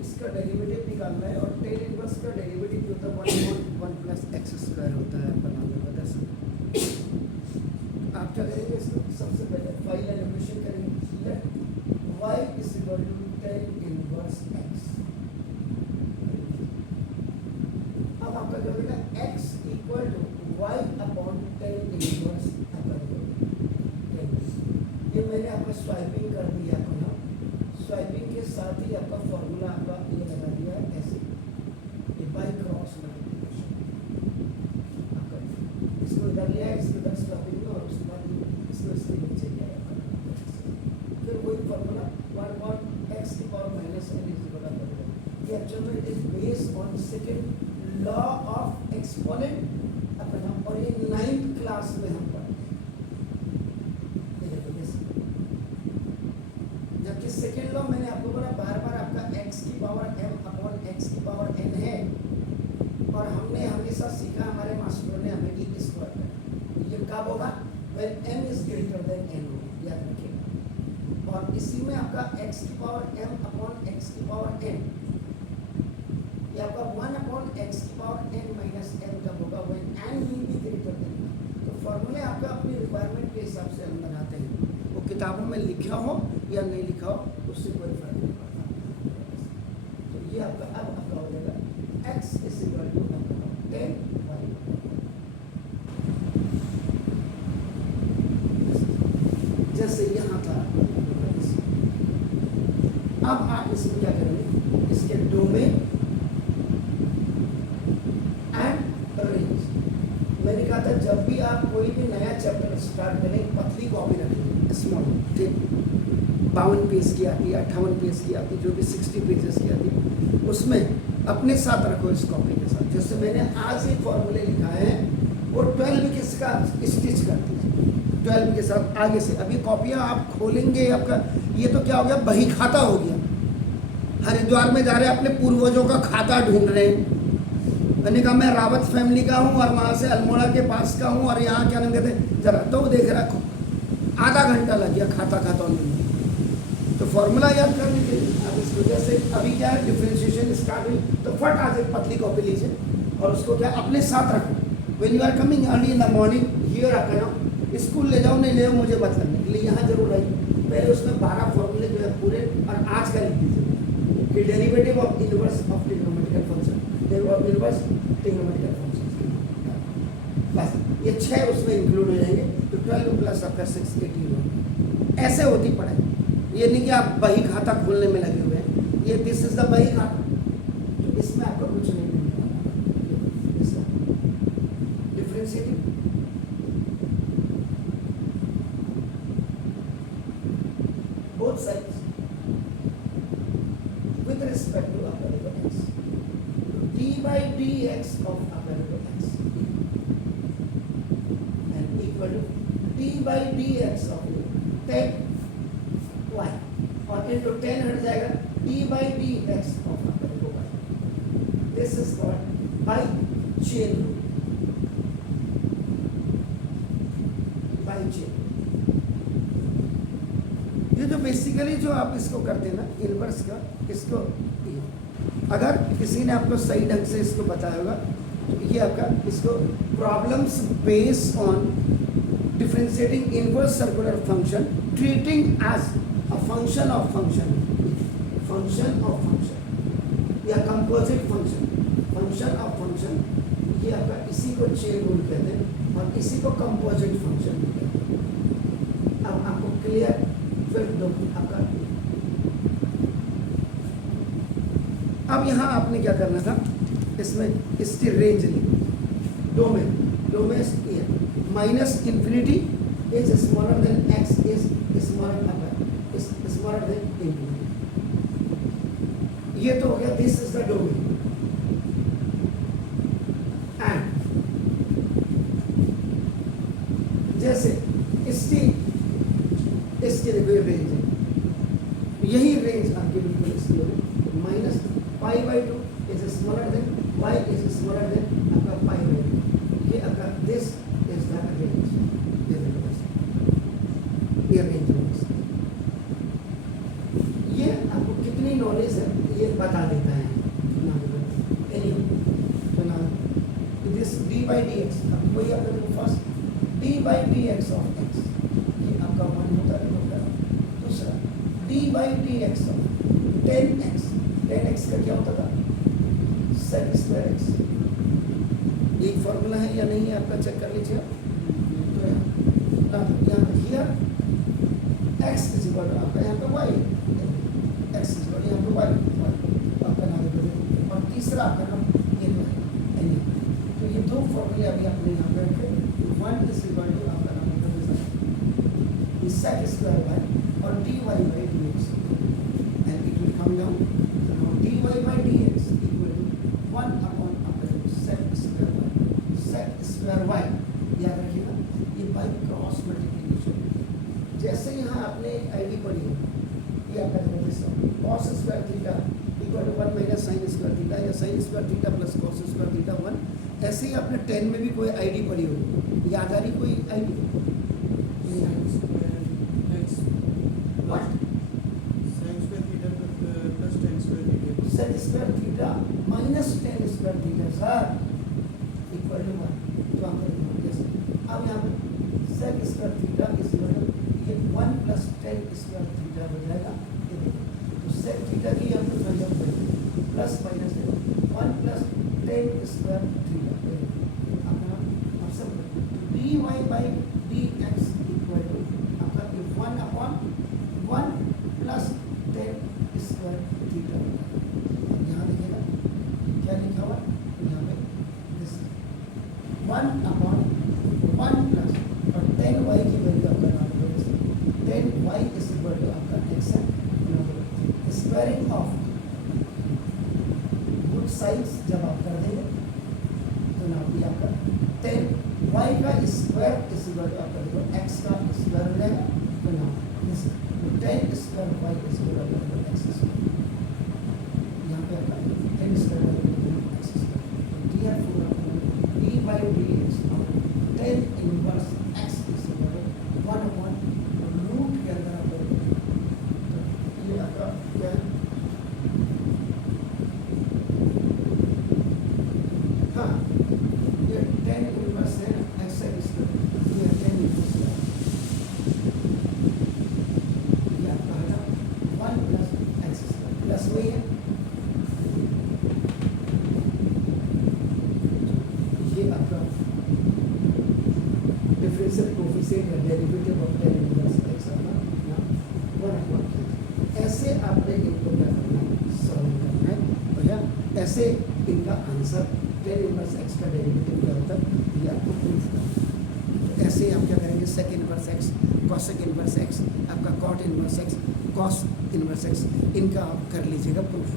इसका डेरिवेटिव निकालना है और टेन इनवर्स का डेरिवेटिव जो होता है 1 प्लस एक्स स्क्वायर होता है बना हुआ दरअसल। आप क्या करेंगे इसको सबसे पहले फाइल एलोकेशन करेंगे, let y is equal to tan inverse x. अब आपका क्या होगा x equal to y upon tan inverse ये मैंने आपका स्वाइपिंग कर दिया अपना, स्वाइपिंग के साथ ही आपका फॉर्मूला आपका ये लगा दिया है ऐसे, ये बाय क्रॉस मल्टीप्लिकेशन आपका इसको इधर लिया है, इसको इधर स्वाइपिंग में और उसके बाद इसको इसके नीचे लिया है। फिर वही फॉर्मूला 1 अपॉन एक्स की power minus n is equal to, ये एक्चुअल में it is based on second law of exponent अपना, और ये 9th क्लास में हम पढ़ते हैं। जबकि सेकेंड लॉ मैंने आपको बोला बार बार आपका x की पावर m अपॉन x की पावर n है, और हमने हमेशा सीखा हमारे मास्टरों ने हमें कि स्क्वायर करना, ये कब होगा when m is greater than n होगा, याद रखिएगा। और इसी में आपका x की पावर m अपॉन x की पावर n, ये आपका 1 अपॉन x की पावर n माइनस m कब होगा when n will be greater than n। तो फॉर्मूले आपका अपनी रिक्वायरमेंट के हिसाब से हम बनाते हैं, वो किताबों में लिखा हो या नहीं लिखा हो उससे कोई फर्क नहीं पड़ता। तो ये आपका अब आपका हो जाएगा x is equal to 10 y, जैसे यहाँ था। अब आप इसमें क्या करेंगे, इसके डोमेन एंड रेंज। मैंने कहा था जब भी आप कोई भी नया चैप्टर स्टार्ट करें पतली कॉपी रखेंगे, स्मॉल, ठीक, 52 पेज की आती है, 58 पेज की आती है, जो भी 60 पेजेस की आती है, उसमें अपने साथ रखो इस कॉपी के साथ। जैसे मैंने आज ही फॉर्मूले लिखा है वो 12 किसका स्टिच कर दीजिए 12 के साथ आगे से। अभी कॉपियाँ आप खोलेंगे, आपका ये तो क्या हो गया, बही खाता हो गया। हरिद्वार में जा रहे हैं, अपने पूर्वजों का खाता ढूंढ रहे हैं। मैंने कहा मैं रावत फैमिली का हूँ और वहाँ से अल्मोड़ा के पास का हूँ, और यहाँ क्या नाम कहते हैं जरा तो देख रखो, आधा घंटा लग गया खाता होने में। तो फॉर्मूला याद करने के लिए अब इसको जैसे अभी क्या है डिफरेंशिएशन स्टार्ट हुई तो फट आज एक पतली कॉपी लीजिए और उसको क्या अपने साथ रखो। When you are coming early in the morning here आप ना स्कूल ले जाओ नहीं ले जाओ मुझे बता करने के लिए यहाँ जरूर आई। पहले उसमें 12 फॉर्मूले जो है पूरे और आज का लिख दीजिए कि derivative of inverse of trigonometrical function, inverse trigonometrical function, बस ये 6 उसमें इंक्लूड हो जाएंगे। तो 12 प्लस आपका 6 18 ऐसे होती पढ़ाई। ये नहीं कि आप बही खाता खोलने में लगे हुए हैं, ये दिस इज द बही खाता, तो इसमें आपको कुछ नहीं मिलने वाला। Differentiating both sides with respect to upper limit x, d by dx of upper limit x and equal to d by dx of 10 y, और into 10 हट जाएगा d by dx of upper limit y। This is called by chain rule, by chain। ये जो basically जो आप इसको करते हैं ना इनवर्स का, इसको अगर किसी ने आपको सही ढंग से इसको बताया होगा तो ये आपका इसको problems based on differentiating inverse circular function treating as a function of function, function of function या composite function, function of function, ये आपका इसी को चेन रूल कहते हैं और इसी को कंपोजिट फंक्शन कहते हैं। अब आपको क्लियर, फिर दो आपका। अब यहाँ आपने क्या करना था, इसमें इसकी रेंज ली, domain, domain minus infinity is smaller than x is smaller than infinity. ये तो हो गया, this is the domain. And जैसे इसकी देखो ये रेंज है, यही रेंज आपकी बिल्कुल इसकी होगी minus pi by 2 is smaller than y is smaller than आपका पाई बाई 2। ये आपका दिस इज द रेंज, ये रेंज है। ये आपको कितनी नॉलेज है ये बता दें। D by d x of x, ये आपका 1 होता है होगा। दूसरा d by d x of 10x, 10x का क्या होता था सेक स्क्वायर एक्स। एक फॉर्मूला है या नहीं है आपका, चेक कर लीजिए। तो यहाँ here x is equal to आपका यहाँ पे y, x इज इक्वल यहाँ पे y आपका नाम है। और तीसरा आपका नाम ये है n। तो ये दो फॉर्मूले अभी आपने यहाँ पे रखे। 1 इज इक्वल टू आपका नाम है सेक स्क्वायर y और dy by dx, and it will come down to now dy by dx equal to 1 upon आपका sec square y, sec square y। याद रखिएगा ये बाई क्रॉस मल्टीप्लिकेशन। जैसे यहाँ आपने आईडी पढ़ी है, ये आपका cos square theta equal to 1 minus sine square theta या sine square theta plus cos square theta 1। ऐसे ही आपने 10 में भी कोई आईडी पढ़ी होगी, याद आ रही कोई ID? Sec square theta minus tan square theta sir equal to 1। तो आप जैसे अब यहाँ पे sec square theta is equal to ये 1 प्लस 10 स्क्वायर थीटा हो जाएगा। ये देखिए तो सेक थीटा की हम लोग कंजम करेंगे plus minus 1 plus 10 square theta. आप सब d y by d x equal to आपका 1 अपॉन 1 प्लस 10 स्क्वायर थीटा। यहाँ देखिएगा क्या लिखा हुआ यहाँ पे 1 अपॉन 1 प्लस और 10 वाई की वैल्यू आपका नाम है 10 वाई इज इक्वल टू आपका एक्स है। स्क्वायरिंग ऑफ गुड साइड्स जब आप कर देंगे तो नाम भी आपका 10 वाई का स्क्वायर इज इक्वल टू आपका देखो एक्स का स्क्वायर हो जाएगा। तो नाम 10 square y is equal to x square. यहाँ पे आपका 10 square x square d by d x 10 inverse x is equal to 1 upon root के अंदर आप तो ये आपका क्या है? हाँ ये 10 इनवर्स है एक्स स्क्वायर, ये 10 इनवर्स है ये आपका है 1 प्लस एक्स स्क्वायर प्लस में है डिफरेंशियल कोएफिशिएंट या derivative of 10 inverse x upon 1 upon. ऐसे आपने इनको क्या करना है, सॉल्व करना है। तो या ऐसे इनका आंसर 10 इनवर्स एक्स का डेरिवेटिव क्या होता है ये आपको प्रूफ करना है। तो ऐसे आप क्या करेंगे sec inverse x, cosec inverse x, आपका cot inverse x, cos inverse x, इनका आप कर लीजिएगा प्रूफ।